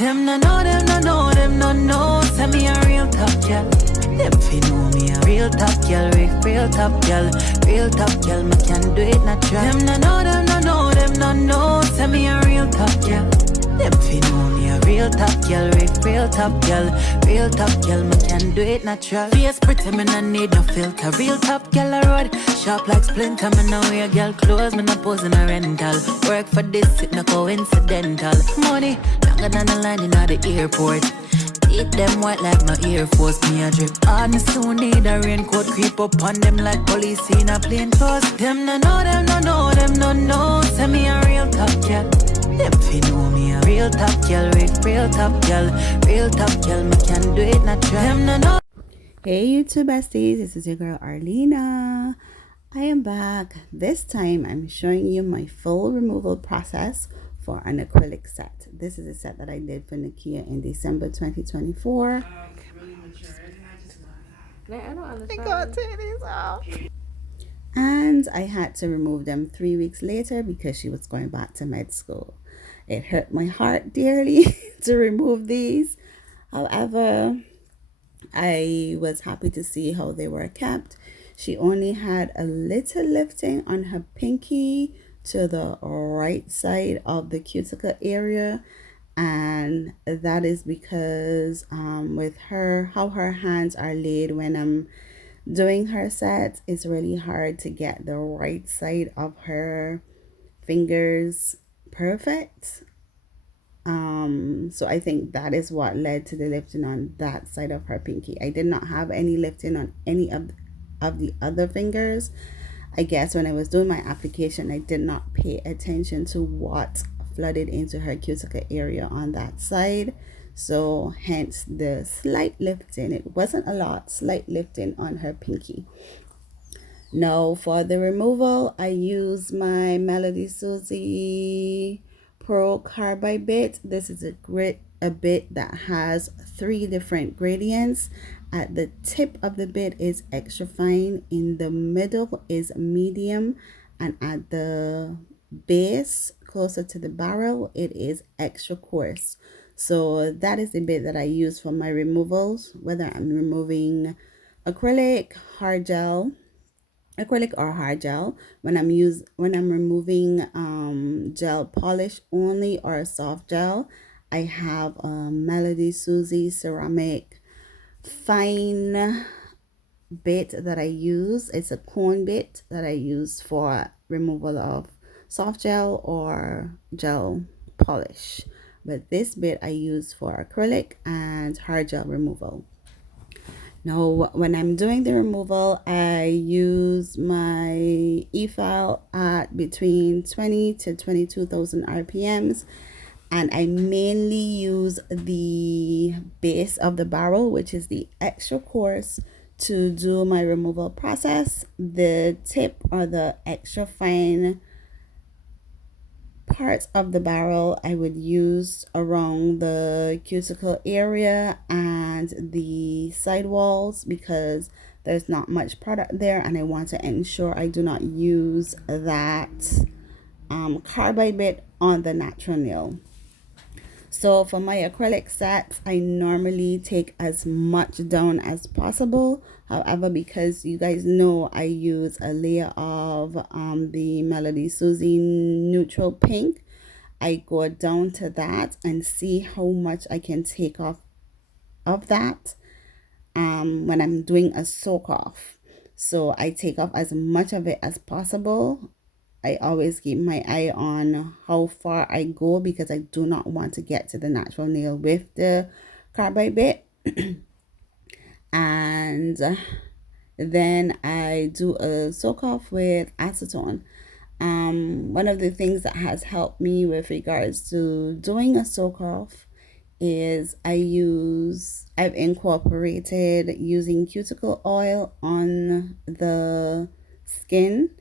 Them no know, them no know, them no know. Send me a real top girl. Them fi know me a real top girl, real top girl, real top girl. Me can do it natural. Them no know, them no know, them no know. Send me a real top girl. Them fi know me a real top girl, real top girl. Me can do it natural. Face pretty, me no need no filter. Real top girl I road, sharp like splinter. Me no wear girl clothes, me no pose in a rental. Work for this, it no coincidental. Money longer than the line in the airport. Eat them white like my Air Force, me a drip. Honest, soon need a raincoat. Creep up on them like police in a plain clothes. Them no know, them no know, them no know. Send me a real top girl. Them fi know me a real top girl, real top girl. Me can do it natural. Them no know. Hey YouTube besties, this is your girl Arlena. I am back. This time I'm showing you my full removal process for an acrylic set. This is a set that I did for Nakia in December 2024. And I had to remove them 3 weeks later because she was going back to med school. It hurt my heart dearly to remove these. However, I was happy to see how they were kept. She only had a little lifting on her pinky to the right side of the cuticle area, and that is because with her, how her hands are laid when I'm doing her set, it's really hard to get the right side of her fingers perfect. So I think that is what led to the lifting on that side of her pinky. I did not have any lifting on any of the other fingers. I guess when I was doing my application, I did not pay attention to what flooded into her cuticle area on that side. So hence the slight lifting. It wasn't a lot, slight lifting on her pinky. Now for the removal, I use my Melody Susie Pro Carbide Bit. This is a bit that has 3 different gradients. At the tip of the bit is extra fine, in the middle is medium, and at the base closer to the barrel it is extra coarse. So that is the bit that I use for my removals, whether I'm removing acrylic or hard gel. When I'm removing gel polish only or soft gel, I have a Melody Susie ceramic fine bit that I use. It's a cone bit that I use for removal of soft gel or gel polish, but this bit I use for acrylic and hard gel removal. Now when I'm doing the removal, I use my Efile at between 20 to 22,000 RPMs. And I mainly use the base of the barrel, which is the extra coarse, to do my removal process. The tip or the extra fine parts of the barrel I would use around the cuticle area and the side walls, because there's not much product there and I want to ensure I do not use that carbide bit on the natural nail. So for my acrylic sets, I normally take as much down as possible. However, because you guys know I use a layer of the Melody Susie neutral pink, I go down to that and see how much I can take off of that when I'm doing a soak off. So I take off as much of it as possible. I always keep my eye on how far I go because I do not want to get to the natural nail with the carbide bit. And then I do a soak off with acetone. One of the things that has helped me with regards to doing a soak off is I've incorporated using cuticle oil on the skin,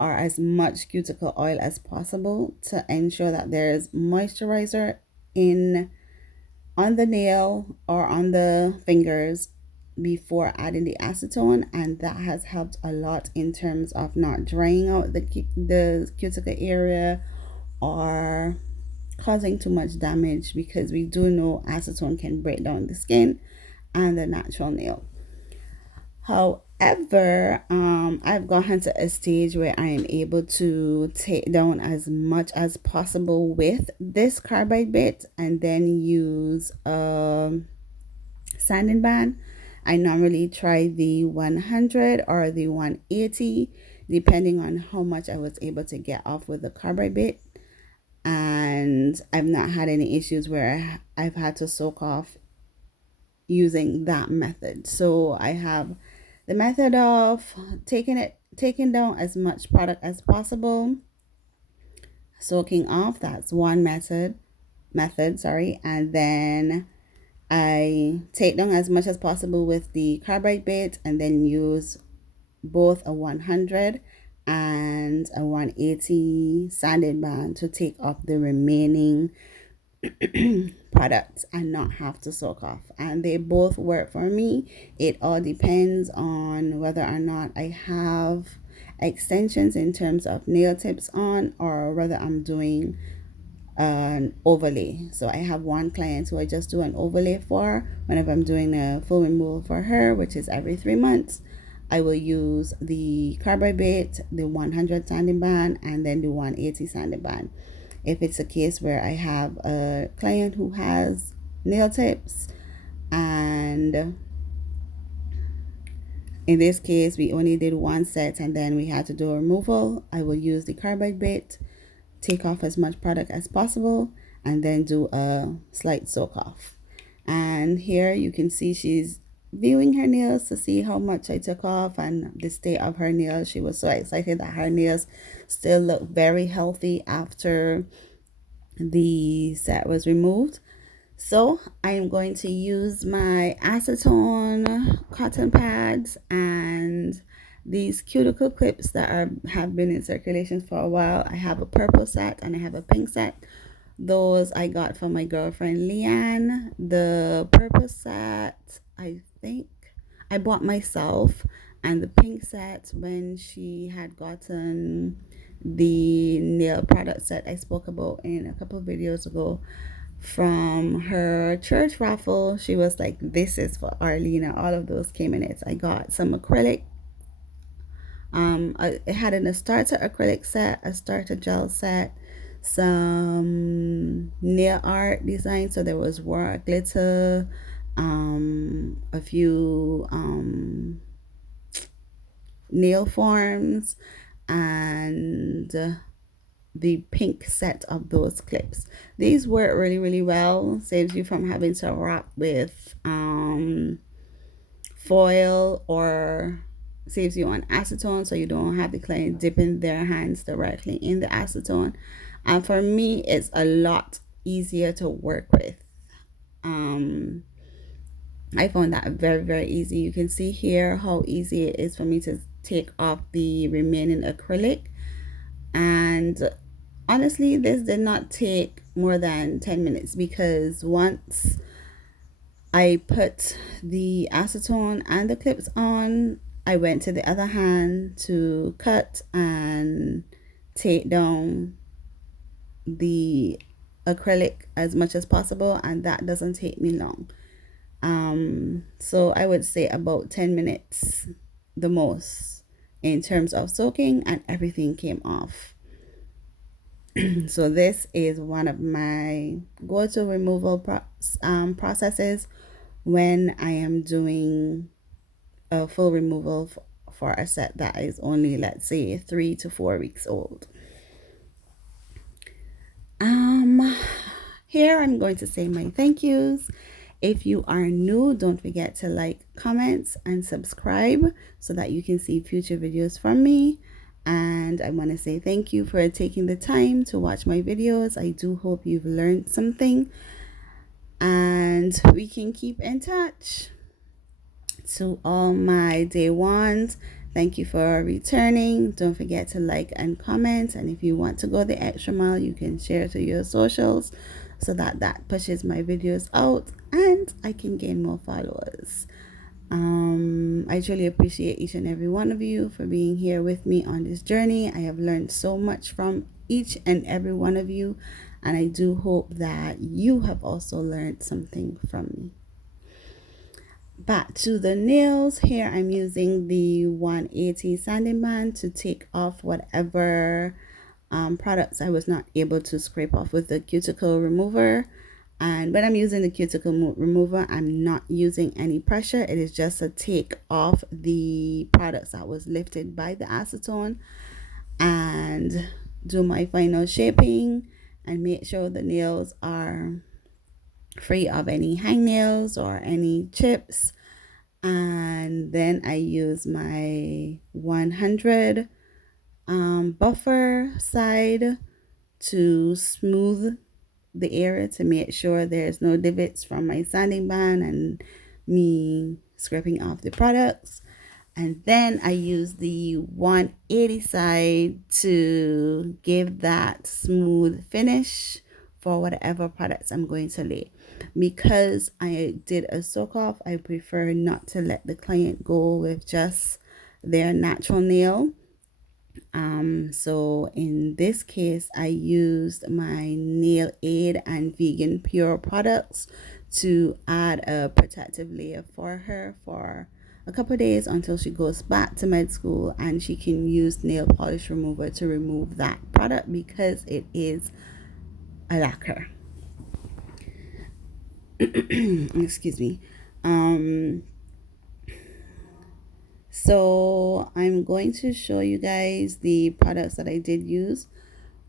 or as much cuticle oil as possible, to ensure that there's moisturizer on the nail or on the fingers before adding the acetone, and that has helped a lot in terms of not drying out the cuticle area or causing too much damage, because we do know acetone can break down the skin and the natural nail. However, I've gotten to a stage where I am able to take down as much as possible with this carbide bit and then use a sanding band. I normally try the 100 or the 180, depending on how much I was able to get off with the carbide bit. And I've not had any issues where I've had to soak off using that method. So I have the method of taking down as much product as possible, soaking off, that's one method, and then I take down as much as possible with the carbide bit and then use both a 100 and a 180 sanding band to take off the remaining products and not have to soak off. And they both work for me. It all depends on whether or not I have extensions in terms of nail tips on, or whether I'm doing an overlay. So I have one client who I just do an overlay for. Whenever I'm doing a full removal for her, which is every 3 months, I will use the carbide bit, the 100 sanding band, and then the 180 sanding band. If it's a case where I have a client who has nail tips, and in this case we only did one set and then we had to do a removal, I will use the carbide bit, take off as much product as possible, and then do a slight soak off. And here you can see she's viewing her nails to see how much I took off and the state of her nails. She was so excited that her nails still look very healthy after the set was removed. So I am going to use my acetone cotton pads and these cuticle clips that have been in circulation for a while. I have a purple set and I have a pink set. Those I got from my girlfriend Leanne. The purple set I think I bought myself, and the pink set when she had gotten the nail product set I spoke about in a couple of videos ago from her church raffle. She was like, this is for Arlena. All of those came in it. I got some acrylic. It had a starter acrylic set, a starter gel set, some nail art design. So there was war glitter, a few nail forms, and the pink set of those clips. These work really well. Saves you from having to wrap with foil, or saves you on acetone, so you don't have the client dipping their hands directly in the acetone. And for me, it's a lot easier to work with. I found that very easy. You can see here how easy it is for me to take off the remaining acrylic. And honestly, this did not take more than 10 minutes, because once I put the acetone and the clips on, I went to the other hand to cut and take down the acrylic as much as possible, and that doesn't take me long. So I would say about 10 minutes the most in terms of soaking, and everything came off. So this is one of my go-to removal processes when I am doing a full removal for a set that is only, let's say, 3 to 4 weeks old. Here I'm going to say my thank yous. If you are new, don't forget to like, comment, and subscribe so that you can see future videos from me. And I want to say thank you for taking the time to watch my videos. I do hope you've learned something, and we can keep in touch. To all my day ones, thank you for returning. Don't forget to like and comment, and if you want to go the extra mile, you can share to your socials so that pushes my videos out and I can gain more followers. I truly appreciate each and every one of you for being here with me on this journey. I have learned so much from each and every one of you, And I do hope that you have also learned something from me. Back to the nails. Here I'm using the 180 sanding band to take off whatever products I was not able to scrape off with the cuticle remover. And when I'm using the cuticle remover, I'm not using any pressure. It is just to take off the products that was lifted by the acetone and do my final shaping and make sure the nails are free of any hangnails or any chips. And then I use my 100 buffer side to smooth the area to make sure there's no divots from my sanding band and me scraping off the products. And then I use the 180 side to give that smooth finish for whatever products I'm going to lay. Because I did a soak off, I prefer not to let the client go with just their natural nail. So in this case, I used my Nail Aid and Vegan Pure products to add a protective layer for her for a couple of days until she goes back to med school, and she can use nail polish remover to remove that product because it is a lacquer. Excuse me. So I'm going to show you guys the products that I did use.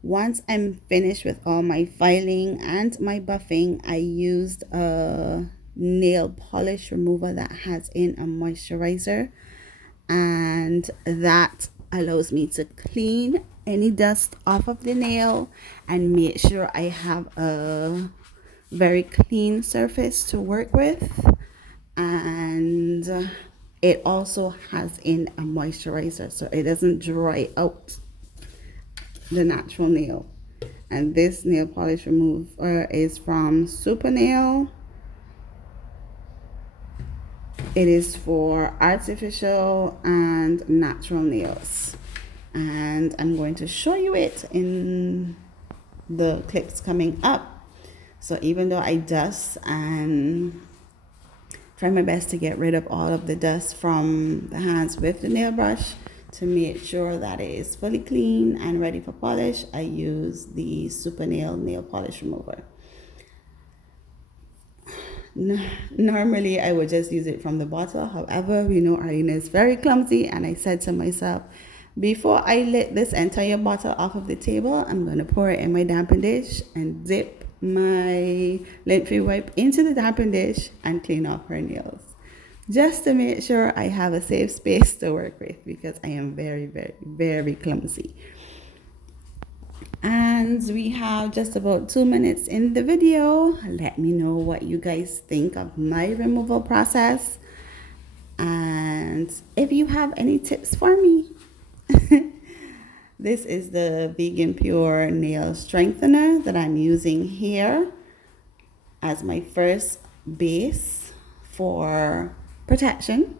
Once I'm finished with all my filing and my buffing, I used a nail polish remover that has in a moisturizer, and that allows me to clean any dust off of the nail and make sure I have a very clean surface to work with. And it also has in a moisturizer so it doesn't dry out the natural nail. And this nail polish remover is from Super Nail. It is for artificial and natural nails, and I'm going to show you it in the clips coming up. So even though I dust and try my best to get rid of all of the dust from the hands with the nail brush to make sure that it is fully clean and ready for polish, I use the Super nail polish remover. Normally I would just use it from the bottle. However, Arlena is very clumsy, and I said to myself, before I lift this entire bottle off of the table, I'm going to pour it in my damping dish and dip my lint-free wipe into the damping dish and clean off her nails, just to make sure I have a safe space to work with, because I am very, very, very clumsy. And we have just about 2 minutes in the video. Let me know what you guys think of my removal process, and if you have any tips for me. This is the Vegan Pure Nail Strengthener that I'm using here as my first base for protection.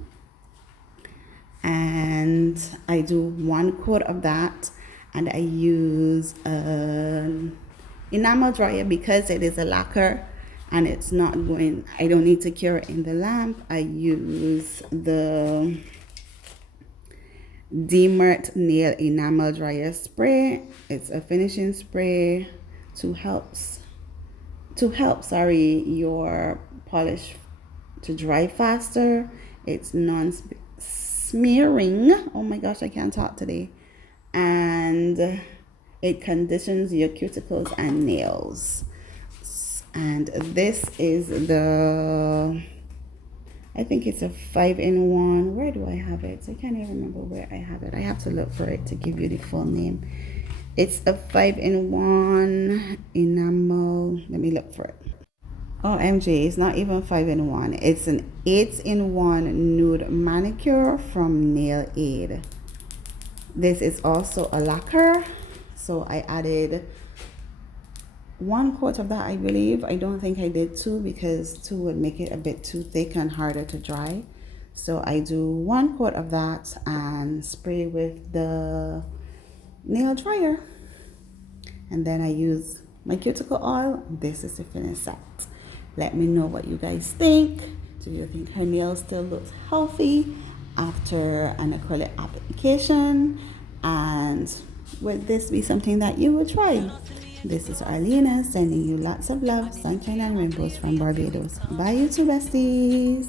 And I do 1 quart of that, and I use an enamel dryer because it is a lacquer and it's not going, I don't need to cure it in the lamp. I use the Demert Nail Enamel Dryer Spray. It's a finishing spray to help your polish to dry faster. It's non-smearing. Oh my gosh, I can't talk today. And it conditions your cuticles and nails. And this is the, I think it's a 5-in-1. Where do I have it? I can't even remember where I have it. I have to look for it to give you the full name. It's a 5-in-1 enamel. Let me look for it. OMG, it's not even 5-in-1. It's an 8-in-1 Nuda Manicure from Nail Aid. This is also a lacquer, so I added 1 quart of that, I believe. I don't think I did 2 because 2 would make it a bit too thick and harder to dry. So I do 1 quart of that and spray with the nail dryer. And then I use my cuticle oil, this is the finished set. Let me know what you guys think. Do you think her nails still look healthy after an acrylic application? And would this be something that you would try? This is Arlena sending you lots of love, sunshine and rainbows from Barbados. Bye you two besties.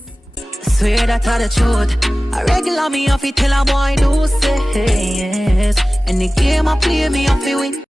Swear that are the truth. I regular me off it till a boy do say yes. And the game I play me off it win.